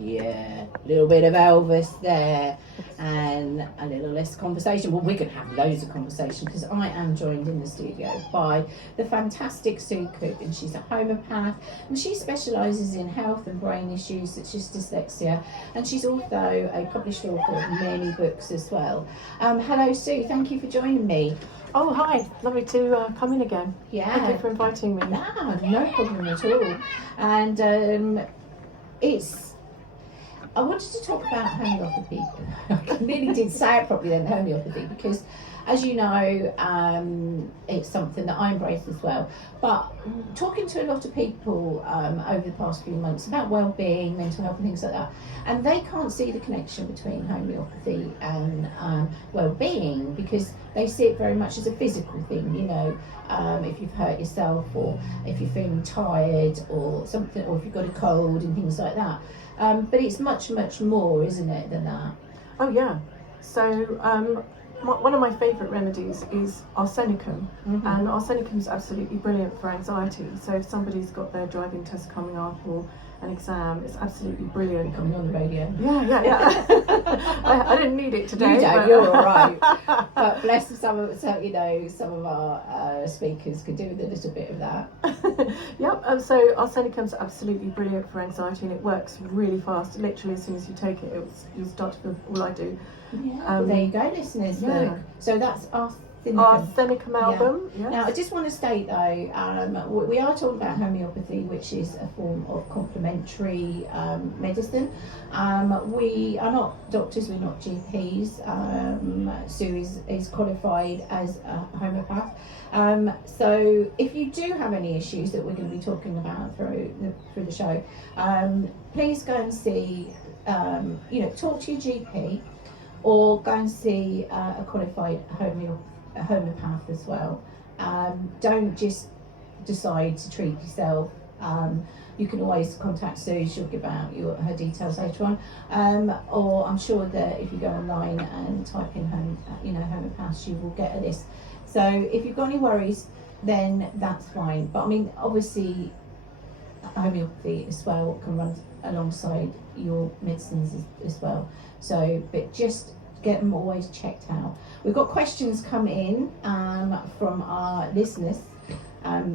Yeah, a little bit of Elvis there and a little less conversation. Well, we're going to have loads of conversation because I am joined in the studio by the fantastic Sue Cook, and she's a homeopath and she specialises in health and brain issues such as dyslexia, and she's also a published author of many books as well. Hello Sue, thank you for joining me. Oh, hi. Lovely to come in again. Yeah. Thank you for inviting me. No problem at all. And I wanted to talk about homeopathy. I really did say it properly then, homeopathy, because as you know, it's something that I embrace as well. But talking to a lot of people over the past few months about well-being, mental health and things like that, and they can't see the connection between homeopathy and well-being, because they see it very much as a physical thing, you know, if you've hurt yourself or if you're feeling tired or something, or if you've got a cold and things like that. But it's much, much more, isn't it, than that? Oh, yeah. So one of my favourite remedies is arsenicum, and arsenicum is absolutely brilliant for anxiety. So if somebody's got their driving test coming up or an exam, it's absolutely brilliant. Coming on the radio. Yeah. I didn't need it today. You don't, you're all right. But bless some of our speakers could do with a little bit of that. Yep. So arsenicum's absolutely brilliant for anxiety, and it works really fast. Literally, as soon as you take it, you start to feel all I do. Yeah, there you go, listeners. Yeah. Look. So that's Arsenicum album. Yeah. Yes. Now, I just want to state though, we are talking about homeopathy, which is a form of complementary medicine. We are not doctors, we're not GPs. Sue is qualified as a homeopath. So if you do have any issues that we're going to be talking about through the show, please go and see, talk to your GP, or go and see a qualified homeopath as well. Don't just decide to treat yourself. You can always contact Sue, she'll give out her details later on. Or I'm sure that if you go online and type in homeopaths, you will get a list. So if you've got any worries, then that's fine. But I mean, obviously, homeopathy as well can run alongside your medicines as well. So, but just get them always checked out. We've got questions come in from our listeners.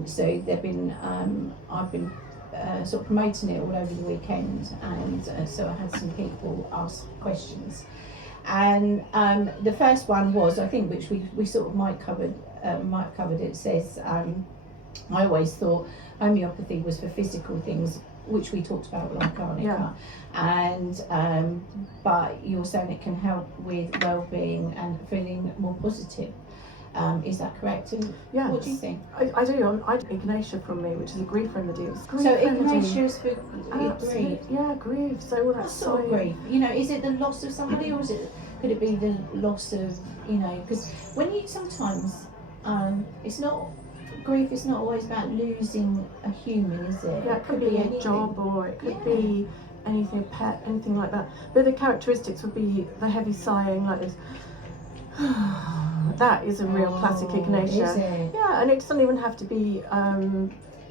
So they've been, I've been sort of promoting it all over the weekend, and so I had some people ask questions. And the first one was, I think, which we sort of might have covered. It says, I always thought homeopathy was for physical things, which we talked about, like arnica, and but you're saying it can help with well-being and feeling more positive. Is that correct? And yes. What do you think? I do. I do Ignatia from me, which is a grief remedy. So Ignatia is for grief? Yeah, grief. So all that what sort of grief? You know, is it the loss of somebody, or could it be the loss of, because when you sometimes, it's not, grief is not always about losing a human, is it? Yeah, it could be a job, or it could be anything, a pet, anything like that. But the characteristics would be the heavy sighing, like this. That is a real classic Ignatia. Is it? Yeah, and it doesn't even have to be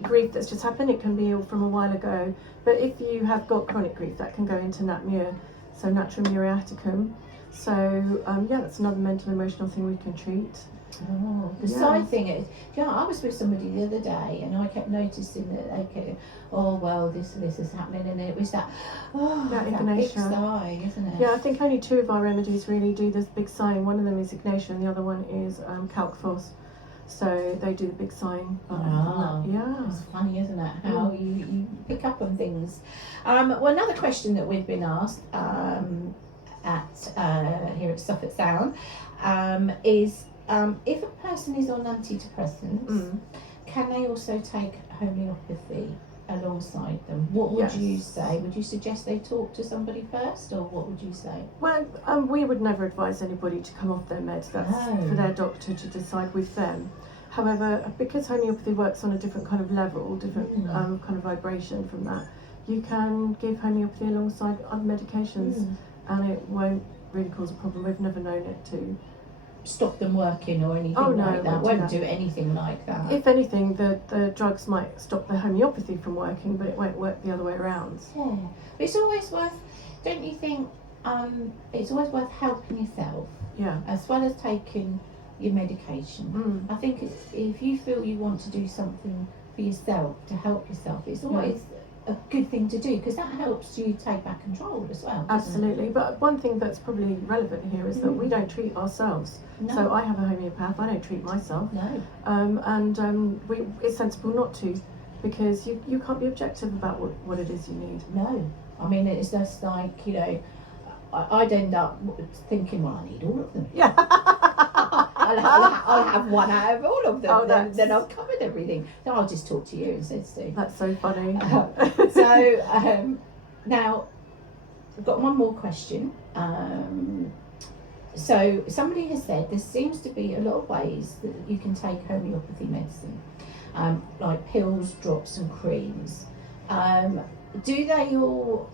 grief that's just happened. It can be from a while ago. But if you have got chronic grief, that can go into natmur, so natrum muriaticum. So that's another mental emotional thing we can treat. Oh, the side thing is, I was with somebody the other day, and I kept noticing that they kept, this is happening, and it was that big sigh, isn't it? Yeah, I think only two of our remedies really do this big sighing. One of them is Ignatia, and the other one is calc-phos. So they do the big sighing. It's funny, isn't it? How you pick up on things. Well, another question that we've been asked here at Suffolk Sounds is, if a person is on antidepressants, can they also take homeopathy alongside them? What would you say? Would you suggest they talk to somebody first, or what would you say? Well, we would never advise anybody to come off their meds. That's for their doctor to decide with them. However, because homeopathy works on a different kind of level, different kind of vibration from that, you can give homeopathy alongside other medications, and it won't really cause a problem. We've never known it to. stop them working or anything Oh, no, like it that. won't do Won't that. do anything like that. If anything, the drugs might stop the homeopathy from working, but it won't work the other way around. Yeah, but it's always worth, don't you think? It's always worth helping yourself, Yeah. as well as taking your medication. I think if you feel you want to do something for yourself to help yourself, it's always a good thing to do, because that helps you take back control as well. Absolutely. But one thing that's probably relevant here is that we don't treat ourselves. No. So I have a homeopath, I don't treat myself. No. It's sensible not to, because you can't be objective about what it is you need. No. I mean, it's just like, you know, I'd end up thinking, well, I need all of them. Yeah. I'll have one out of all of them. Oh, then I've covered everything. So I'll just talk to you instead, Steve. That's so funny. Now, I've got one more question. So somebody has said there seems to be a lot of ways that you can take homeopathy medicine, like pills, drops and creams. Do they all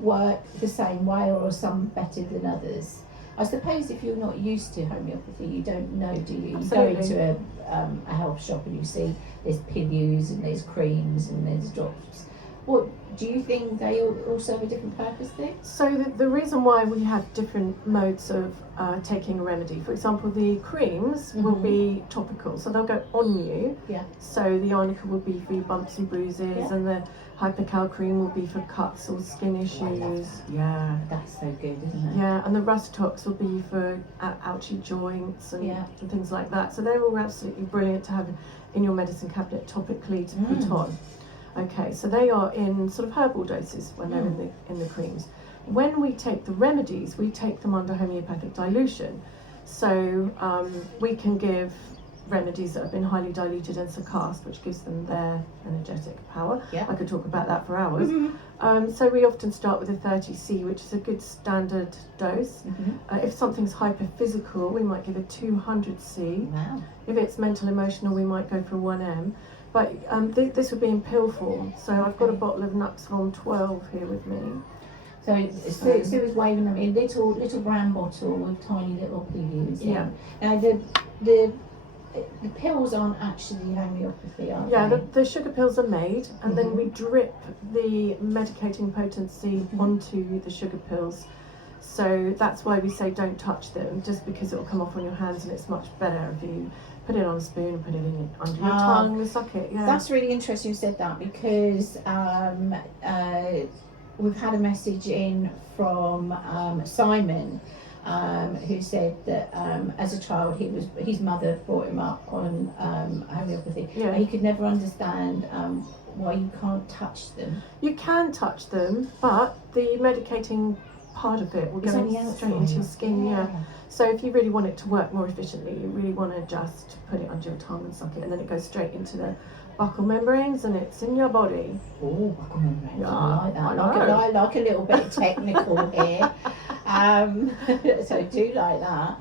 work the same way, or are some better than others? I suppose if you're not used to homeopathy, you don't know, do you? You go into a health shop and you see there's pills and there's creams and there's drops. What do you think they all serve a different purpose then? So the reason why we have different modes of taking a remedy, for example, the creams will be topical, so they'll go on you. Yeah. So the arnica will be for your bumps and bruises, and the hypercal cream will be for cuts or skin issues. Yeah. That's so good, isn't it? Yeah, and the rustox will be for ouchy joints and things like that. So they're all absolutely brilliant to have in your medicine cabinet topically to put on. Okay, so they are in sort of herbal doses when they're in the creams. When we take the remedies, we take them under homeopathic dilution. So we can give remedies that have been highly diluted and succussed, which gives them their energetic power. Yeah. I could talk about that for hours. So we often start with a 30C, which is a good standard dose. If something's hyperphysical, we might give a 200C. Wow. If it's mental emotional, we might go for 1M. But this would be in pill form. So I've got a bottle of Nux Vom 12 here with me. So Sue is waving them in little brown bottle with tiny little pills. Yeah. Now the pills aren't actually homeopathy, are they? Yeah, the sugar pills are made, and then we drip the medicating potency onto the sugar pills. So that's why we say don't touch them, just because it will come off on your hands, and it's much better if you put it on a spoon and put it in under your tongue and suck it. Yeah. That's really interesting you said that, because we've had a message in from Simon, who said that as a child his mother brought him up on homeopathy. And he could never understand why you can't touch them. You can touch them, but the medicating part of it will go straight into your skin. Yeah. So if you really want it to work more efficiently, you really want to just put it under your tongue and suck it, and then it goes straight into the buccal membranes and it's in your body. Oh, buccal membranes. Yeah, I like that. I like a little bit technical here. So I do like that.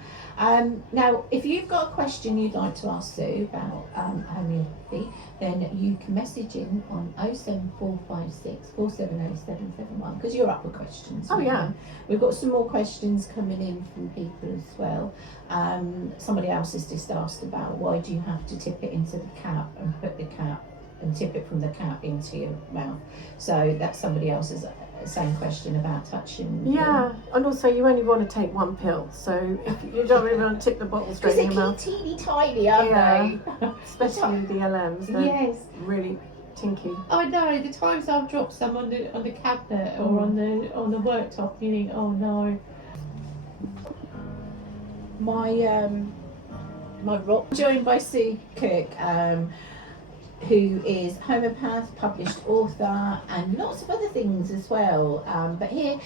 Now, if you've got a question you'd like to ask Sue about homeopathy, then you can message in on 07456 470 771, because you're up with questions. Oh, yeah. We've got some more questions coming in from people as well. Somebody else has just asked about why do you have to tip it into the cap and put the cap and tip it from the cap into your mouth. So that's somebody else's same question about touching. Yeah, and also you only want to take one pill, so if you don't really want to tip the bottle straight in your mouth. Because they're teeny tiny, aren't they? Especially the LMs. They're really tinky. I know, the times I've dropped some on the cabinet or on the worktop, you think, oh no. My rock, joined by Sue Cook, who is homeopath, published author, and lots of other things as well. But here,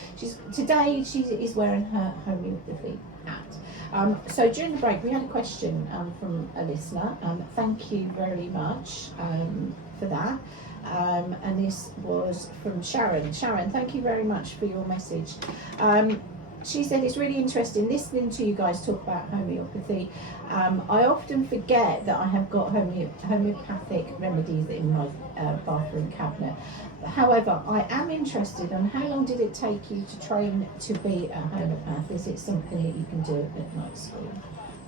today she is wearing her homeopathy hat. So during the break, we had a question from a listener. Thank you very much for that. And this was from Sharon. Sharon, thank you very much for your message. She said it's really interesting listening to you guys talk about homeopathy. I often forget that I have got homeopathic remedies in my bathroom cabinet. However, I am interested on how long did it take you to train to be a homeopath? Is it something that you can do at night school?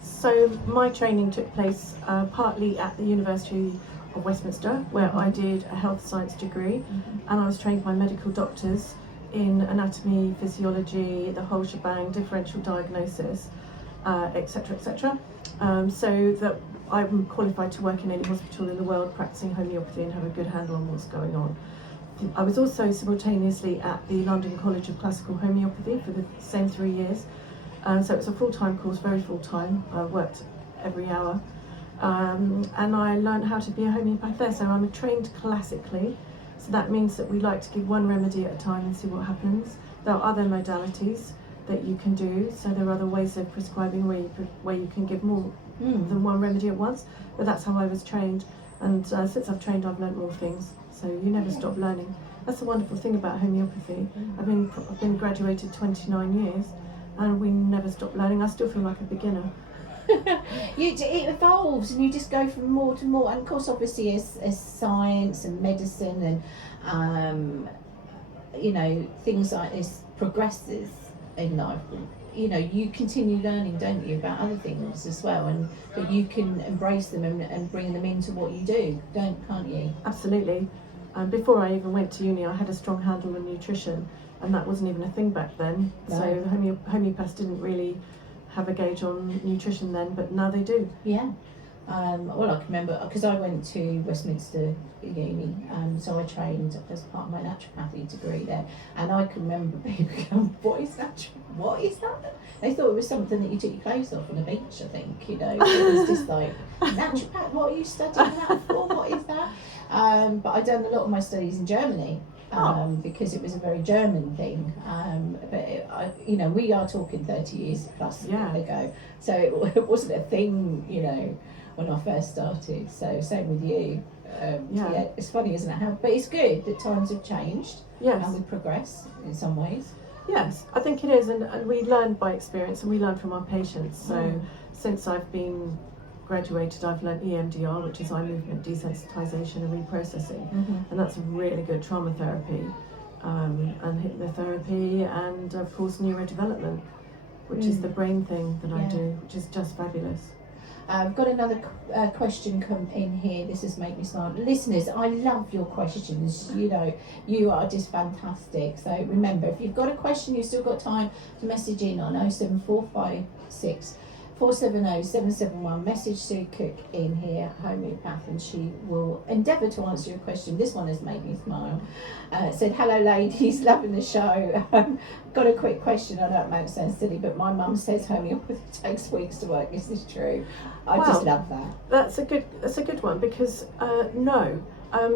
So my training took place partly at the University of Westminster, where I did a health science degree, and I was trained by medical doctors in anatomy, physiology, the whole shebang, differential diagnosis, etc., etc. So that I'm qualified to work in any hospital in the world practicing homeopathy and have a good handle on what's going on. I was also simultaneously at the London College of Classical Homeopathy for the same 3 years. So it was a full-time course, very full-time. I worked every hour. And I learned how to be a homeopath there. So I'm trained classically. So that means that we like to give one remedy at a time and see what happens. There are other modalities that you can do. So there are other ways of prescribing where you can give more than one remedy at once. But that's how I was trained. And since I've trained, I've learned more things. So you never stop learning. That's the wonderful thing about homeopathy. I've been graduated 29 years. And we never stop learning. I still feel like a beginner. It evolves, and you just go from more to more. And of course, obviously, as science and medicine and things like this progresses in life, you continue learning, don't you, about other things as well, and that you can embrace them and bring them into what you do, can't you? Absolutely. Before I even went to uni, I had a strong handle on nutrition. And that wasn't even a thing back then. No. So homeopaths didn't really have a gauge on nutrition then, but now they do. Yeah. Well, I can remember, because I went to Westminster Uni, so I trained as part of my naturopathy degree there, and I can remember people going, what is that? They thought it was something that you took your clothes off on the beach, I think, It was just like, naturopath, what are you studying that for? What is that? But I'd done a lot of my studies in Germany. Because it was a very German thing, but we are talking 30 years plus ago, so it wasn't a thing, when I first started. So same with you. It's funny, isn't it? But it's good that times have changed. Yes. And we progress in some ways. Yes, I think it is, and we learn by experience, and we learn from our patients. So since I've been graduated, I've learned EMDR, which is eye movement desensitization and reprocessing, and that's a really good trauma therapy, and hypnotherapy, and of course neurodevelopment, which is the brain thing that I do, which is just fabulous. I've got another question come in here. This has made me smile. Listeners, I love your questions. You are just fantastic. So remember, if you've got a question, you've still got time to message in on 07456 470 771. Message Sue Cook in here, homeopath, and she will endeavour to answer your question. This one has made me smile. Said, hello ladies, loving the show. Got a quick question. I know it might sound silly, but my mum says homeopathy takes weeks to work. Is this true? I just love that. That's a good one, because no.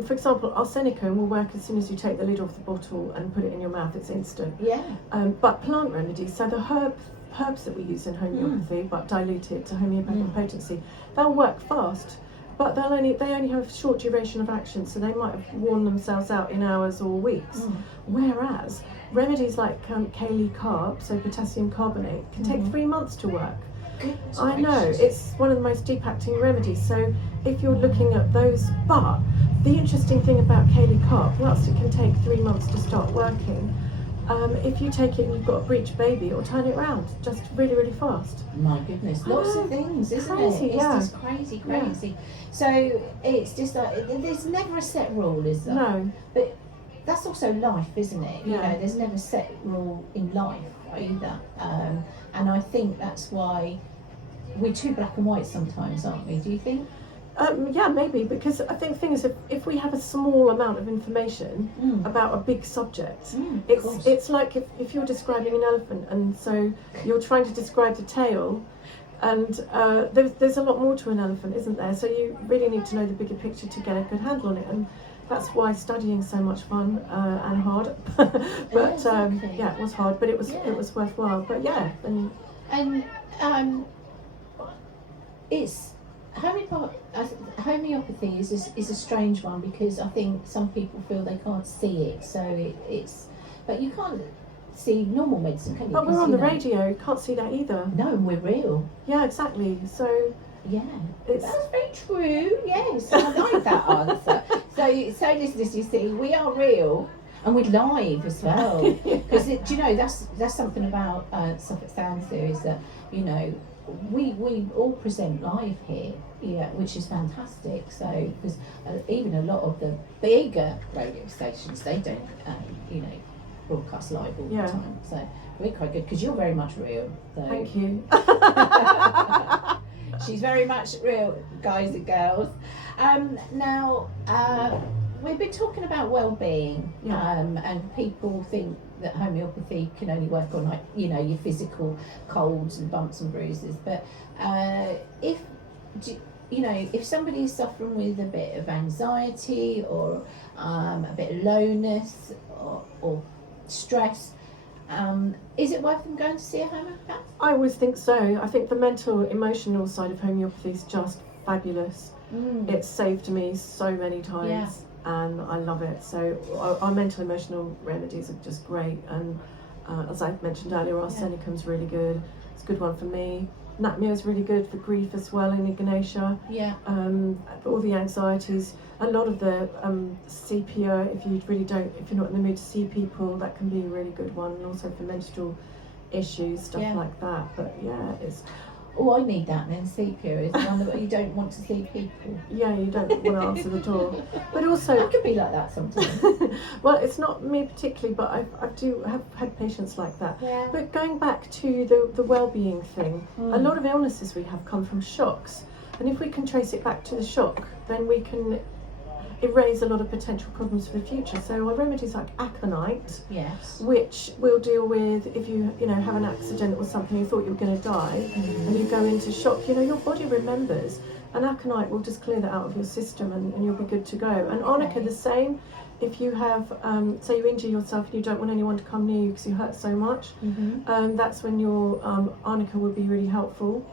For example, arsenicum will work as soon as you take the lid off the bottle and put it in your mouth. It's instant. Yeah. But plant remedies, so the herbs that we use in homeopathy, but diluted to homeopathic potency, they'll work fast, but they only have a short duration of action, so they might have worn themselves out in hours or weeks. Whereas remedies like kali carb, so potassium carbonate, can take 3 months to work. Goodness I know, gracious. it's one of the most deep acting remedies. So if you're looking at those, but the interesting thing about kali carb, whilst it can take 3 months to start working, if you take it and you've got a breech baby, it'll turn it round just really, really fast. My goodness, lots of things, isn't crazy, it? It's just crazy. Yeah. So it's just like, there's never a set rule, is there? No. But that's also life, isn't it? Yeah. There's never a set rule in life either. And I think that's why we're too black and white sometimes, aren't we? Do you think? Yeah, maybe, because I think the thing is, if we have a small amount of information about a big subject, it's like if you're describing an elephant, and so you're trying to describe the tail, and there's a lot more to an elephant, isn't there? So you really need to know the bigger picture to get a good handle on it, and that's why studying's so much fun and hard. But it was hard, but it was worthwhile. But it's homeopathy is a strange one, because I think some people feel they can't see it, so it's but you can't see normal medicine, can you? But we're on the radio, you can't see that either. No, and we're real. Yeah, exactly. So that's very true. Yes, I like that answer. So listeners, you see, we are real, and we're live as well. Because do you know, that's something about Suffolk Sounds there, is that we all present live here, yeah, which is fantastic. So because even a lot of the bigger radio stations, they don't broadcast live all the time. So we're quite good because you're very much real. So. Thank you. She's very much real, guys and girls. Now, we've been talking about well-being, and people think that homeopathy can only work on, like, your physical colds and bumps and bruises. But if somebody is suffering with a bit of anxiety or a bit of lowness or stress, is it worth them going to see a homeopath? I always think so. I think the mental, emotional side of homeopathy is just fabulous. It's saved me so many times, and I love it. So our mental, emotional remedies are just great. And as I mentioned earlier, arsenicum's really good. It's a good one for me. Natmir is really good for grief as well, in Ignatia. All the anxieties. A lot of the sepia, if you're not in the mood to see people, that can be a really good one, and also for menstrual issues, stuff like that. But it's. Oh, I need that then. Sepia is the one that you don't want to see people. Yeah, you don't want to answer the door. But also, I could be like that sometimes. Well, it's not me particularly, but I do have had patients like that. Yeah. But going back to the well-being thing, a lot of illnesses we have come from shocks, and if we can trace it back to the shock, then we can erase a lot of potential problems for the future. So our remedies like aconite, which we'll deal with if you have an accident or something, you thought you were going to die, and you go into shock, your body remembers, and aconite will just clear that out of your system, and you'll be good to go. And arnica the same. If you have, say you injure yourself and you don't want anyone to come near you because you hurt so much, that's when your arnica would be really helpful.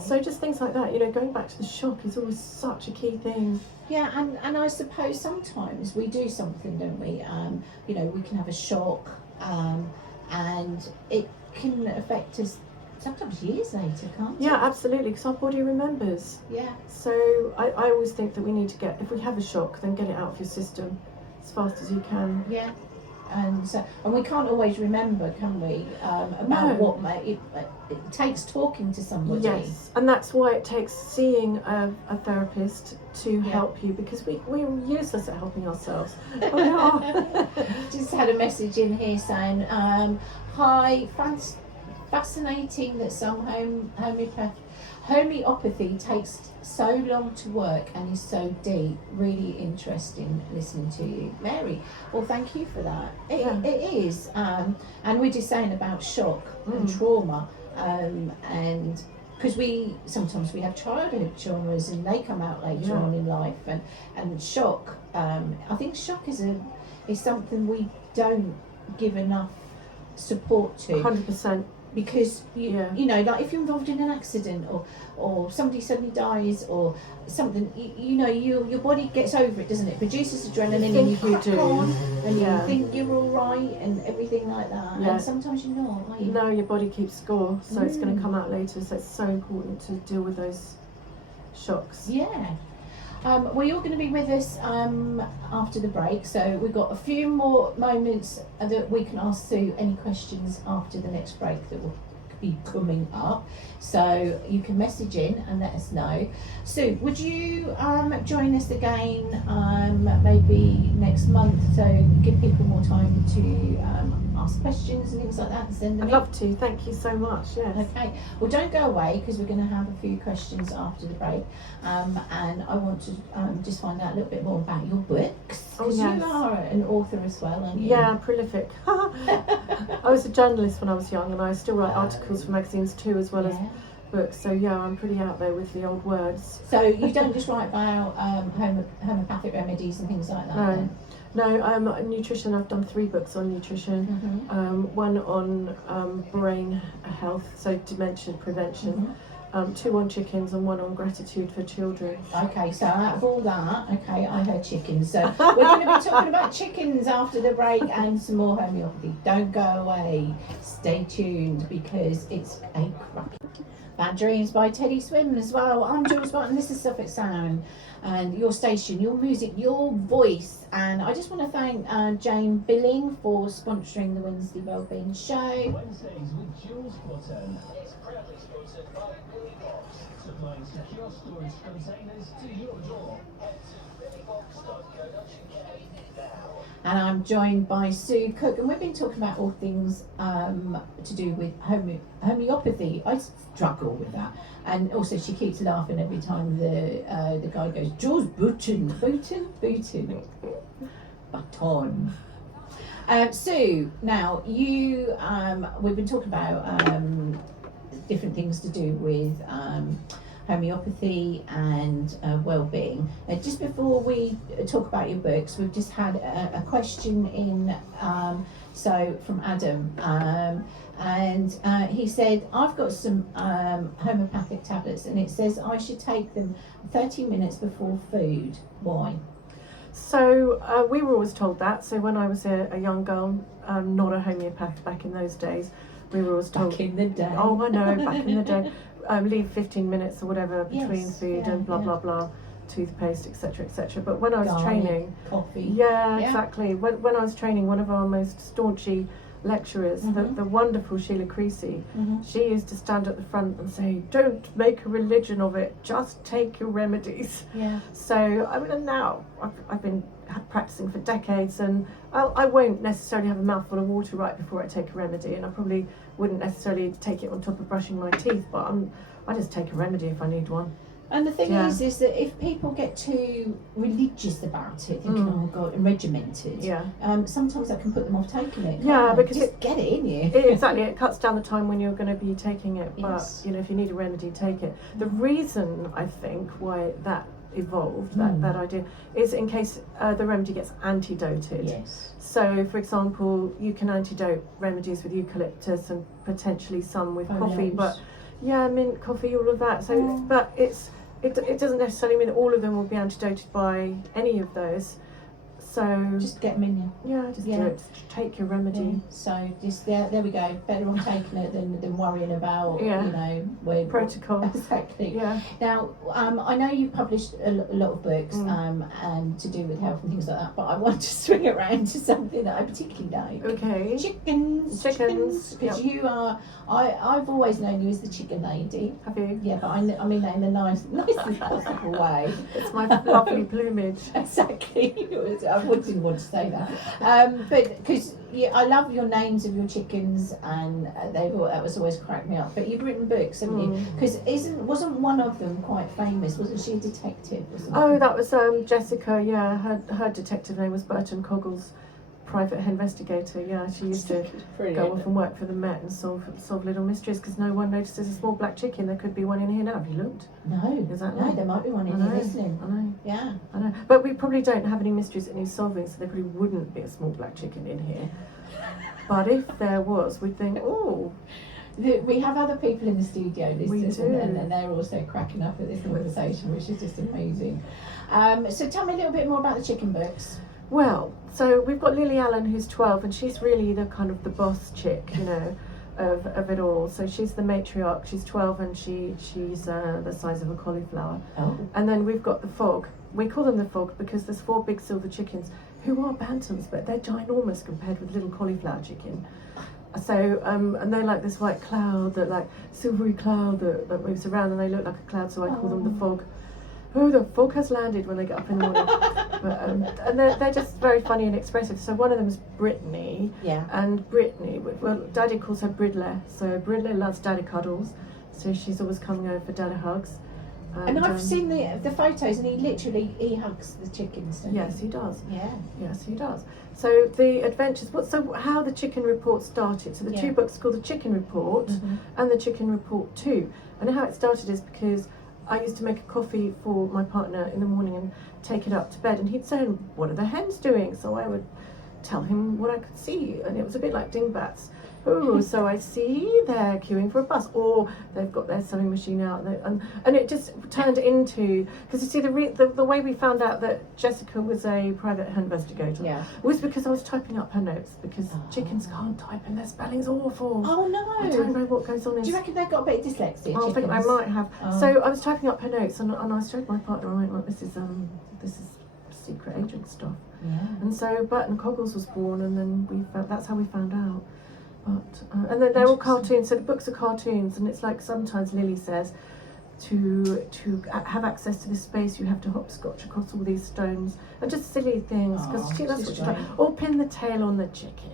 So just things like that, going back to the shock is always such a key thing. Yeah, and I suppose sometimes we do something, don't we? We can have a shock, and it can affect us sometimes years later, can't it? Yeah, absolutely, because our body remembers. Yeah. So I always think that we need to if we have a shock, then get it out of your system as fast as you can. Yeah. And we can't always remember, can we? About what it takes talking to somebody. Yes, and that's why it takes seeing a therapist to help you, because we're useless at helping ourselves. We are. Just had a message in here saying, "Hi, fascinating that some homeopathy takes so long to work and is so deep. Really interesting listening to you, Mary." Well, thank you for that. It is, and we're just saying about shock and trauma, and because sometimes we have childhood traumas and they come out later on in life, and shock. I think shock is something we don't give enough support to. 100%. Because like if you're involved in an accident or somebody suddenly dies or something, your body gets over it, doesn't it? Produces adrenaline and you crack on and you think you're all right and everything like that. And sometimes you're not, are you? No, your body keeps score, so it's going to come out later. So it's so important to deal with those shocks. Yeah. Well, you're going to be with us after the break, so we've got a few more moments that we can ask Sue any questions after the next break that will be coming up. So you can message in and let us know. Sue, would you join us again maybe next month, so give people more time to ask questions and things like that and send them I'd love to. Thank you so much. Yes. Okay. Well, don't go away because we're going to have a few questions after the break, and I want to just find out a little bit more about your books, because you are an author as well, aren't you? Yeah, I'm prolific. I was a journalist when I was young, and I still write articles for magazines too, as well as books. So I'm pretty out there with the old words. So you don't just write about homeopathic remedies and things like that? No, nutrition. I've done 3 books on nutrition. One on brain health, so dementia prevention. 2 on chickens and 1 on gratitude for children. Okay, so out of all that, I heard chickens. So we're going to be talking about chickens after the break and some more homeopathy. Don't go away. Stay tuned because it's a crack. Bad Dreams by Teddy Swim as well. I'm Jules Button, this is Suffolk Sound, and your station, your music, your voice, And I just want to thank Jane Billing for sponsoring the Wednesday Wellbeing Show. Wednesdays with Jules Button is proudly sponsored by Brainbuzzz, supplying secure storage containers to your door. Head to brainbuzzz.co.uk now. And I'm joined by Sue Cook, and we've been talking about all things to do with homeopathy. I struggle with that, and also she keeps laughing every time the guy goes, Jules Button. Sue, now you we've been talking about different things to do with homeopathy and well-being. Just before we talk about your books, we've just had a question in from Adam, and he said, I've got some homeopathic tablets, and it says I should take them 30 minutes before food. Why? So we were always told that. So when I was a young girl, not a homeopath back in those days, we were always told. Back in the day. Oh, I know, back in the day. Leave 15 minutes or whatever between food and blah, blah, blah, toothpaste, etc., etc. But when I was training... Coffee. Yeah, exactly. When I was training, one of our most staunchy lecturers, the wonderful Sheila Creasy, she used to stand at the front and say, don't make a religion of it, just take your remedies. Yeah. So, I mean, and now I've been practicing for decades, and I won't necessarily have a mouthful of water right before I take a remedy, and I probably wouldn't necessarily take it on top of brushing my teeth, but I just take a remedy if I need one. And the thing is that if people get too religious about it, thinking, oh God, and regimented, sometimes that can put them off taking it. Yeah, because just get it in you. Exactly, it cuts down the time when you're going to be taking it. But if you need a remedy, take it. The reason I think why that evolved, that idea, is in case the remedy gets antidoted. Yes. So, for example, you can antidote remedies with eucalyptus and potentially some with coffee, but mint, coffee, all of that. So, but it doesn't necessarily mean that all of them will be antidoted by any of those. So just get them in you. Yeah, just do it. Just take your remedy. Yeah. So just there we go. Better off taking it than worrying about where protocol. Exactly. Yeah. Now I know you've published a lot of books and to do with health and things like that, but I want to swing it around to something that I particularly like. Okay. Chickens. Because you are. I've always known you as the chicken lady. Have you? Yeah, but I mean that in the nicest possible way. It's my lovely plumage. Exactly. I didn't want to say that, but because I love your names of your chickens, and that was always cracked me up. But you've written books, haven't you? Because wasn't one of them quite famous? Wasn't she a detective or something? Oh, that was Jessica. Yeah, her detective name was Burton Coggles. Private investigator, she used to go off and work for the Met and solve little mysteries, because no one notices a small black chicken. There could be one in here now. Have you looked? No. Exactly. No, there might be one in here listening. I know. Yeah. I know. But we probably don't have any mysteries that need solving, so there probably wouldn't be a small black chicken in here. But if there was, we'd think, oh. We have other people in the studio listening, We do. and they're also cracking up at this conversation, which is just amazing. So tell me a little bit more about the chicken books. Well, so we've got Lily Allen, who's 12, and she's really the kind of the boss chick, of it all. So she's the matriarch. She's 12, and she's the size of a cauliflower. Oh. And then we've got the Fog. We call them the Fog because there's 4 big silver chickens who are bantams, but they're ginormous compared with little cauliflower chicken. So and they're like this white cloud, that like silvery cloud that moves around, and they look like a cloud. So I call them the Fog. Oh, the fog has landed when they get up in the morning. And they're just very funny and expressive. So one of them is Brittany. Yeah. And Brittany, well, Daddy calls her Bridler. So Bridler loves Daddy cuddles. So she's always coming over for Daddy hugs. And I've seen the photos, and he hugs the chickens. Yes, he does. Yeah. Yes, he does. So the adventures. So how the Chicken Report started. So the 2 books are called the Chicken Report and the Chicken Report 2. And how it started is because I used to make a coffee for my partner in the morning and take it up to bed, and he'd say, what are the hens doing? So I would tell him what I could see, and it was a bit like dingbats. Oh, so I see they're queuing for a bus, or they've got their sewing machine out, and it just turned into, because you see the way we found out that Jessica was a private investigator was because I was typing up her notes, because chickens can't type and their spelling's awful. Oh no! I don't know what goes on. Do you reckon they've got a bit of dyslexia? I think I might have. So I was typing up her notes, and I showed my partner. I went, well, this is secret agent stuff. Yeah. And so Button Coggles was born, and then that's how we found out. But and then they're all cartoons, so the books are cartoons, and it's like sometimes Lily says, to have access to this space, you have to hopscotch across all these stones, and just silly things, because Oh, that's what just she's like. right. Or pin the tail on the chicken.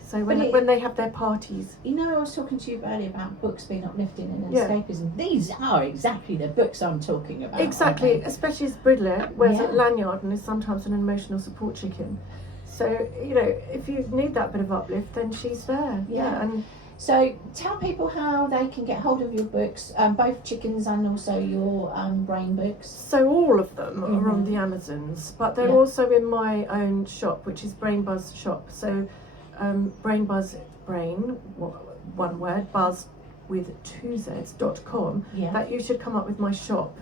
So But when they have their parties. You know, I was talking to you earlier about books being uplifting and Yeah. escapism. These are exactly the books I'm talking about. Exactly, aren't they? especially as Bridlet wears Yeah. a lanyard and is sometimes an emotional support chicken. So, you know, if you need that bit of uplift, then she's there. Yeah. And So tell people how they can get hold of your books, both chickens and also your brain books. so all of them are on Mhm. the Amazons, but they're Yeah. also in my own shop, which is Brainbuzzz shop. So Brainbuzzz, brain, one word, buzz with 2 Z's.com. Yeah. That you should come up with my shop.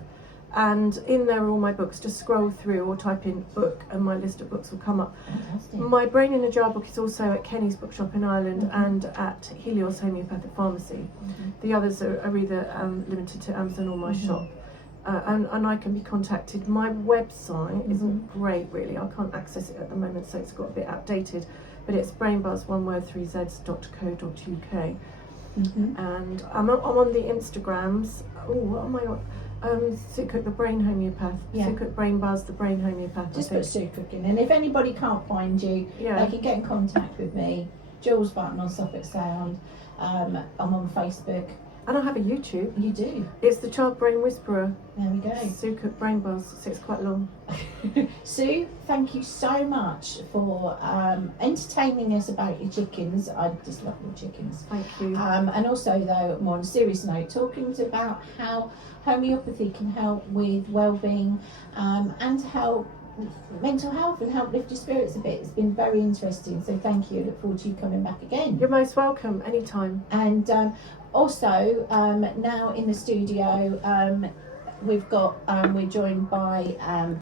And in there are all my books. Just scroll through or type in book and my list of books will come up. Fantastic. My Brain in a Jar book is also at Kenny's Bookshop in Ireland Mhm. and at Helios Homeopathic Pharmacy. Mhm. The others are either limited to Amazon or my Mhm. shop. And I can be contacted. My website Mhm. isn't great really. I can't access it at the moment, so it's got a bit outdated. But it's brainbuzz, one word, 3 Z's.co.uk. Mhm. And I'm on the Instagrams. Oh, what am I on? Sue Cook, the Brain Homeopath. Yeah. Sue Cook, Brainbuzzz, the Brain Homeopath. Just I put think. Suffolk in, and if anybody can't find you, Yeah. they can get in contact with me. Jules Button on Suffolk Sound. I'm on Facebook. And I have a YouTube. You do. It's the Child Brain Whisperer. There we go. Sue Cook Brainbuzz. So it's quite long. Sue, thank you so much for entertaining us about your chickens. I just love your chickens. Thank you. And also, though, more on a serious note, talking about how homeopathy can help with well-being and help mental health and help lift your spirits a bit. It's been very interesting. So thank you. I look forward to you coming back again. You're most welcome anytime. And also, now in the studio, we've got we're joined by